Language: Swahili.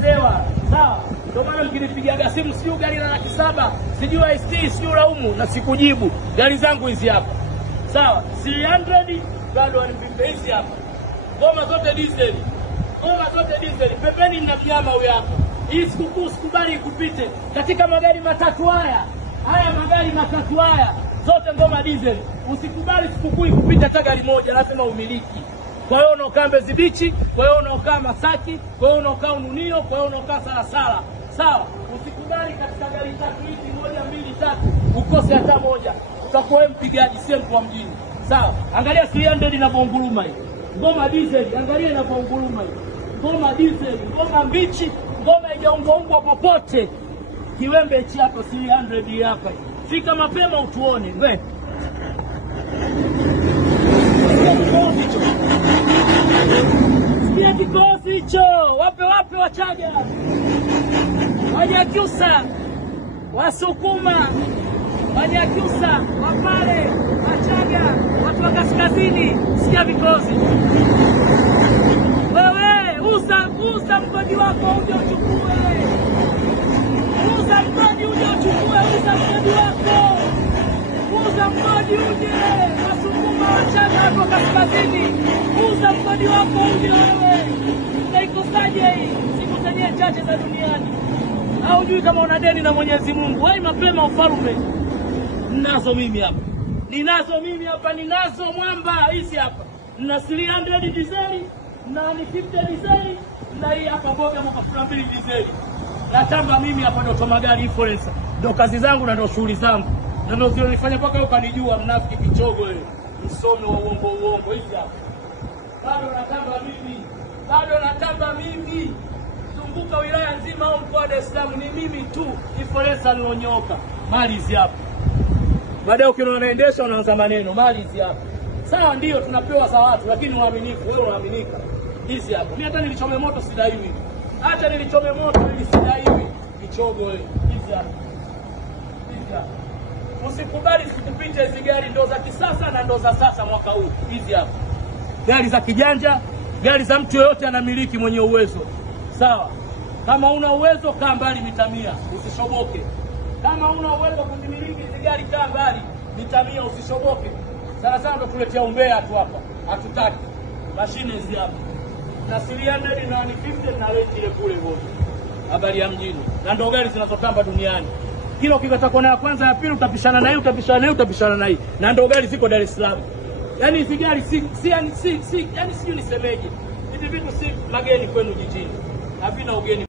naelezewa. Sawa? Ndio maana mkinipigia simu sijui gari la 700,000, sijui ST, sijui laumu na sikujibu. Gari zangu hizi hapa. Sawa? 300 bado nipipe hizi hapa. Ngoma zote diesel. Ngoma zote diesel. Pembeni na mnyama huyu hapa. Hii sikukuu sikubali ikupite. Katika magari matatu haya. Haya magari matatu haya zote ngoma diesel. Usikubali sikukuu ikupite hata gari moja, lazima umiliki. Kwa hiyo unaokaa Mbezi Beach, kwa hiyo unaokaa Masaki, kwa hiyo unaokaa Ununio, kwa hiyo unaokaa Salasala. Sawa? Usikubali katika gari tatu hizi 1, 2, 3 ukose hata moja. Utakuwa mpigaji si mtu wa mjini. Sawa? Angalia 300 inavyonguruma hii. Ngoma diesel, angalia inavyonguruma hii. Ngoma diesel, ngoma mbichi, ngoma haijaungwa popote. Kiwembe hichi hapa 300 hapa. Fika mapema utuone. Wewe. Sikia kikosi hicho. Wape Wachaga. Wanyakyusa, Wasukuma, Wanyakyusa, Wapare, Wachaga, watu wa kaskazini. Sikia vikosi. Wewe, uza mgodi wako uje uchukue. Uza mgodi uje uchukue, uza mgodi wako. Uza mgodi uje. Wasukuma, Wachaga, watu wa kaskazini. Uza mgodi wako uje wewe. Unaikosaje hii? Siku zenye chache za duniani. Au jui kama una deni na Mwenyezi Mungu. Wai mapema ufalme. Ninazo mimi hapa. Ninazo mwamba hizi hapa. Nina 300 diesel, na 50 diesel, na hii hapa boga mwaka 12 diesel. Natamba mimi hapa ndo magari influencer. Ndio kazi zangu na ndio shughuli zangu. Na ndio zilizonifanya mpaka ukanijua mnafiki kichogo wewe. Msomi wa uongo hizi hapa. Bado natamba mimi. Zunguka wilaya nzima au mkoa wa Dar es Salaam ni mimi tu influencer nilonyoka. Mali hizi hapa. Baadaye ukiona unaendesha unaanza maneno mali hizi hapa. Sawa ndio tunapewa za watu lakini uaminifu wewe unaaminika. Hizi hapa. Mimi hata nilichome moto sidaiwi. Nisidaiwi. Kichogo wewe. Hizi hapa. Usikubali sikupite hizi gari ndo za kisasa na ndo za sasa mwaka huu. Hizi hapa. Gari za kijanja, gari za mtu yoyote anamiliki mwenye uwezo. Sawa. Kama una uwezo kaa mbali mita 100, usishoboke. Kama una uwezo kuzimiliki hizi gari kaa mbali mita 100, usishoboke. Sana ndo tuletea umbea tu hapa. Hatutaki. Mashine hizi hapa. Na 300 na 50 na range ile kule wote. Habari ya mjini. Na ndo gari zinazotamba duniani. Kila ukikata kona ya kwanza ya pili utapishana na hii, utapishana na hii. Na ndo gari ziko Dar es Salaam. Yaani hizi gari yani sijui nisemeje. Hivi vitu si mageni kwenu jijini. Havina ugeni.